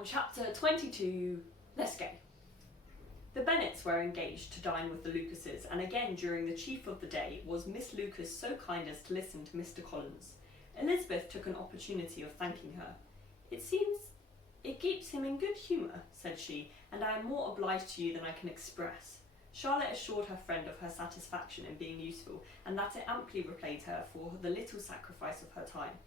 on chapter 22, let's go. The Bennets were engaged to dine with the Lucases, and again during the chief of the day was Miss Lucas so kind as to listen to Mr. Collins. Elizabeth took an opportunity of thanking her. "It seems it keeps him in good humour," said she, "and I am more obliged to you than I can express." Charlotte assured her friend of her satisfaction in being useful, and that it amply repaid her for the little sacrifice of her time.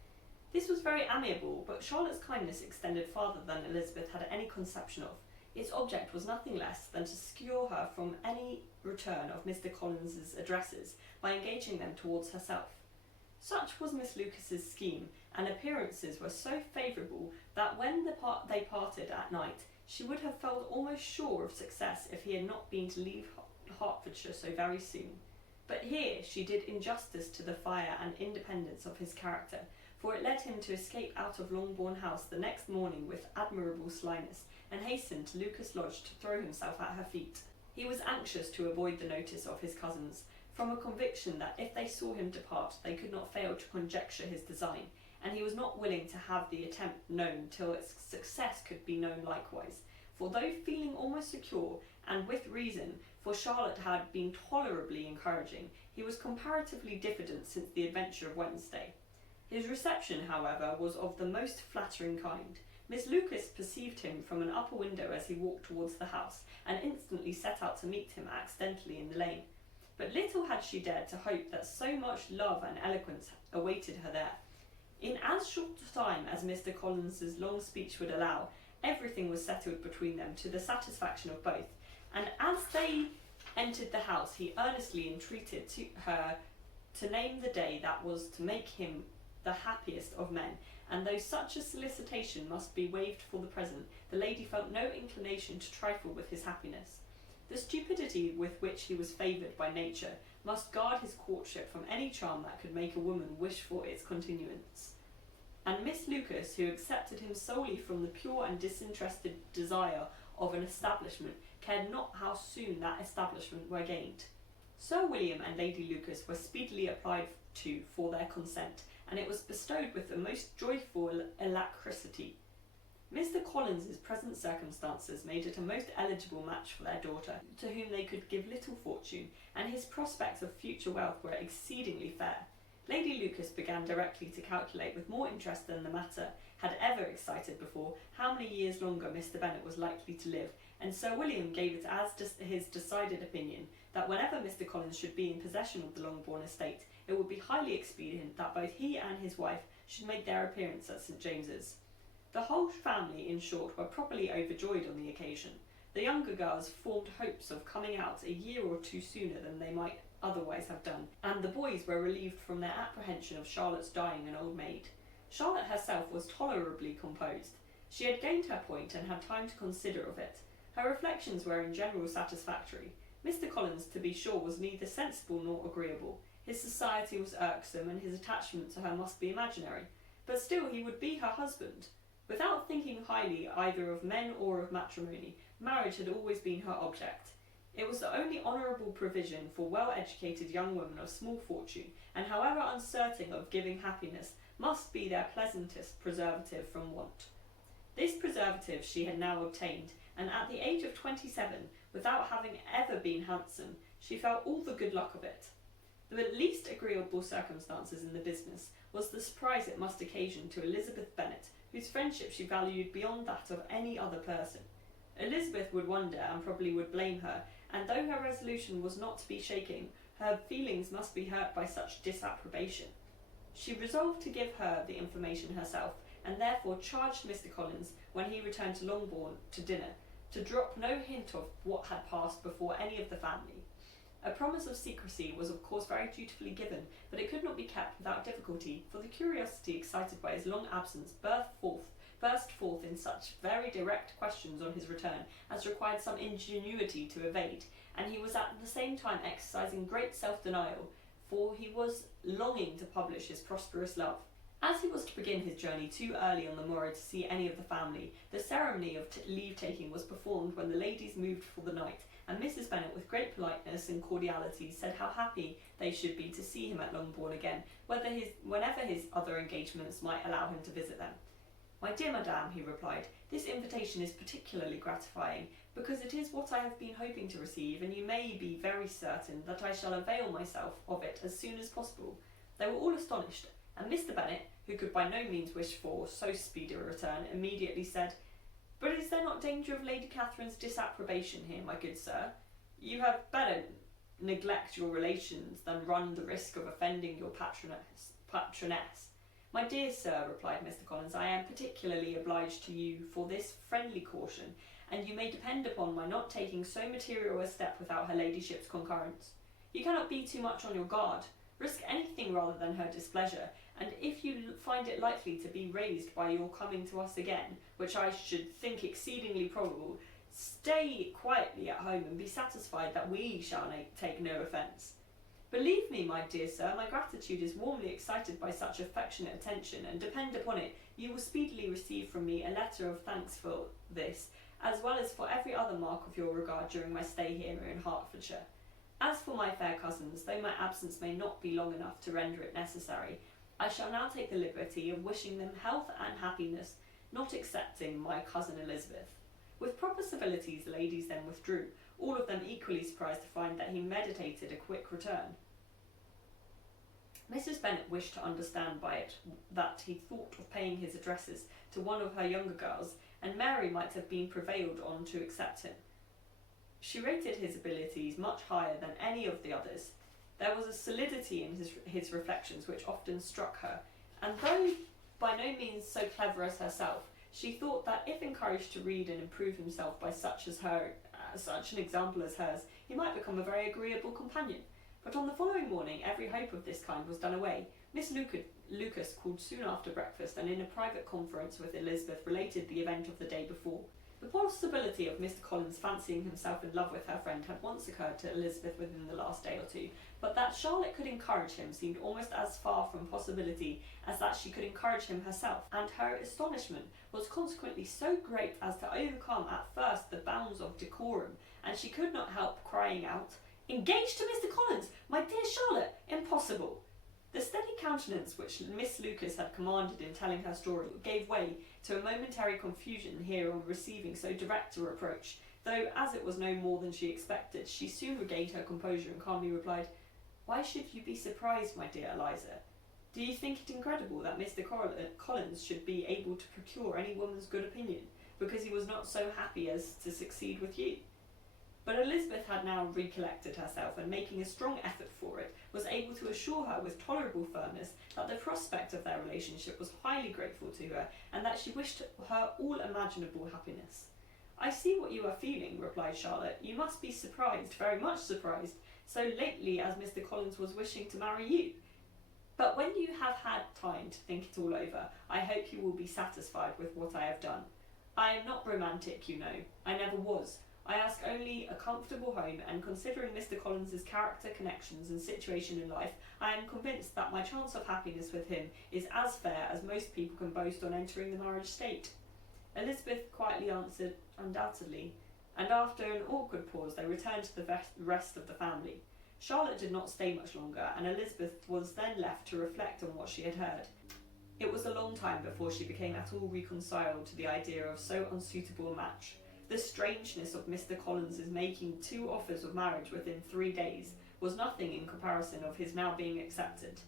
This was very amiable, but Charlotte's kindness extended farther than Elizabeth had any conception of. Its object was nothing less than to secure her from any return of Mr. Collins's addresses by engaging them towards herself. Such was Miss Lucas's scheme, and appearances were so favourable that when they parted at night, she would have felt almost sure of success if he had not been to leave Hertfordshire so very soon. But here she did injustice to the fire and independence of his character, for it led him to escape out of Longbourn House the next morning with admirable slyness, and hasten to Lucas Lodge to throw himself at her feet. He was anxious to avoid the notice of his cousins, from a conviction that if they saw him depart they could not fail to conjecture his design, and he was not willing to have the attempt known till its success could be known likewise, for though feeling almost secure, and with reason, for Charlotte had been tolerably encouraging, he was comparatively diffident since the adventure of Wednesday. His reception, however, was of the most flattering kind. Miss Lucas perceived him from an upper window as he walked towards the house, and instantly set out to meet him accidentally in the lane. But little had she dared to hope that so much love and eloquence awaited her there. In as short a time as Mr. Collins's long speech would allow, everything was settled between them to the satisfaction of both, and as they entered the house he earnestly entreated her to name the day that was to make him the happiest of men, and though such a solicitation must be waived for the present, the lady felt no inclination to trifle with his happiness. The stupidity with which he was favoured by nature must guard his courtship from any charm that could make a woman wish for its continuance, and Miss Lucas, who accepted him solely from the pure and disinterested desire of an establishment, cared not how soon that establishment were gained. Sir William and Lady Lucas were speedily applied to for their consent, and it was bestowed with the most joyful alacrity. Mr. Collins's present circumstances made it a most eligible match for their daughter, to whom they could give little fortune, and his prospects of future wealth were exceedingly fair. Lady Lucas began directly to calculate with more interest than the matter had ever excited before how many years longer Mr. Bennet was likely to live, and Sir William gave it as his decided opinion that whenever Mr. Collins should be in possession of the Longbourn estate, it would be highly expedient that both he and his wife should make their appearance at St. James's. The whole family, in short, were properly overjoyed on the occasion. The younger girls formed hopes of coming out a year or two sooner than they might otherwise have done, and the boys were relieved from their apprehension of Charlotte's dying an old maid. Charlotte herself was tolerably composed. She had gained her point and had time to consider of it. Her reflections were in general satisfactory. Mr. Collins, to be sure, was neither sensible nor agreeable. His society was irksome, and his attachment to her must be imaginary, but still he would be her husband. Without thinking highly either of men or of matrimony, marriage had always been her object. It was the only honourable provision for well-educated young women of small fortune, and however uncertain of giving happiness, must be their pleasantest preservative from want. This preservative she had now obtained, and at the age of 27, without having ever been handsome, she felt all the good luck of it. The least agreeable circumstances in the business was the surprise it must occasion to Elizabeth Bennet, whose friendship she valued beyond that of any other person. Elizabeth would wonder, and probably would blame her, and though her resolution was not to be shaken, her feelings must be hurt by such disapprobation. She resolved to give her the information herself, and therefore charged Mr. Collins, when he returned to Longbourn to dinner, to drop no hint of what had passed before any of the family. A promise of secrecy was of course very dutifully given, but it could not be kept without difficulty, for the curiosity excited by his long absence burst forth in such very direct questions on his return as required some ingenuity to evade, and he was at the same time exercising great self-denial, for he was longing to publish his prosperous love. As he was to begin his journey too early on the morrow to see any of the family, the ceremony of leave-taking was performed when the ladies moved for the night, and Mrs. Bennet, with great politeness and cordiality, said how happy they should be to see him at Longbourn again, whenever his other engagements might allow him to visit them. "My dear madame," he replied, "this invitation is particularly gratifying, because it is what I have been hoping to receive, and you may be very certain that I shall avail myself of it as soon as possible." They were all astonished, and Mr. Bennet, who could by no means wish for so speedy a return, immediately said, "But is there not danger of Lady Catherine's disapprobation here, my good sir? You had better neglect your relations than run the risk of offending your patroness." "My dear sir," replied Mr. Collins, "I am particularly obliged to you for this friendly caution, and you may depend upon my not taking so material a step without her ladyship's concurrence. You cannot be too much on your guard. Risk anything rather than her displeasure, and if you find it likely to be raised by your coming to us again, which I should think exceedingly probable, stay quietly at home and be satisfied that we shall take no offence. Believe me, my dear sir, my gratitude is warmly excited by such affectionate attention, and depend upon it, you will speedily receive from me a letter of thanks for this, as well as for every other mark of your regard during my stay here in Hertfordshire. As for my fair cousins, though my absence may not be long enough to render it necessary, I shall now take the liberty of wishing them health and happiness, not excepting my cousin Elizabeth." With proper civilities the ladies then withdrew, all of them equally surprised to find that he meditated a quick return. Mrs. Bennet wished to understand by it that he thought of paying his addresses to one of her younger girls, and Mary might have been prevailed on to accept him. She rated his abilities much higher than any of the others. There was a solidity in his reflections which often struck her, and though by no means so clever as herself, she thought that if encouraged to read and improve himself by such an example as hers, he might become a very agreeable companion. But on the following morning every hope of this kind was done away. Miss Lucas called soon after breakfast, and in a private conference with Elizabeth related the event of the day before. The possibility of Mr. Collins fancying himself in love with her friend had once occurred to Elizabeth within the last day or two, but that Charlotte could encourage him seemed almost as far from possibility as that she could encourage him herself, and her astonishment was consequently so great as to overcome at first the bounds of decorum, and she could not help crying out, "Engaged to Mr. Collins! My dear Charlotte! Impossible!" The steady countenance which Miss Lucas had commanded in telling her story gave way to a momentary confusion here on receiving so direct a reproach, though, as it was no more than she expected, she soon regained her composure and calmly replied, "Why should you be surprised, my dear Eliza? Do you think it incredible that Mr. Collins should be able to procure any woman's good opinion, because he was not so happy as to succeed with you?" But Elizabeth had now recollected herself, and making a strong effort for it, was able to assure her with tolerable firmness that the prospect of their relationship was highly grateful to her, and that she wished her all imaginable happiness. "I see what you are feeling," replied Charlotte. "You must be surprised, very much surprised, so lately as Mr. Collins was wishing to marry you. But when you have had time to think it all over, I hope you will be satisfied with what I have done. I am not romantic, you know. I never was. I ask only a comfortable home, and considering Mr. Collins's character, connections, and situation in life, I am convinced that my chance of happiness with him is as fair as most people can boast on entering the marriage state." Elizabeth quietly answered, "Undoubtedly," and after an awkward pause they returned to the rest of the family. Charlotte did not stay much longer, and Elizabeth was then left to reflect on what she had heard. It was a long time before she became at all reconciled to the idea of so unsuitable a match. The strangeness of Mr. Collins's making 2 offers of marriage within 3 days was nothing in comparison of his now being accepted.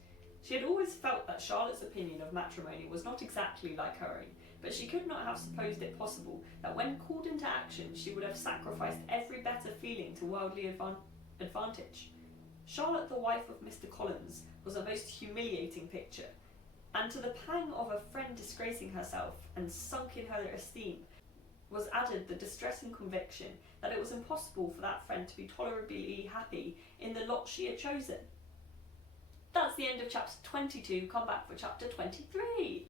She had always felt that Charlotte's opinion of matrimony was not exactly like her own, but she could not have supposed it possible that when called into action she would have sacrificed every better feeling to worldly advantage. Charlotte, the wife of Mr. Collins, was a most humiliating picture, and to the pang of a friend disgracing herself and sunk in her esteem was added the distressing conviction that it was impossible for that friend to be tolerably happy in the lot she had chosen. That's the end of chapter 22. Come back for chapter 23.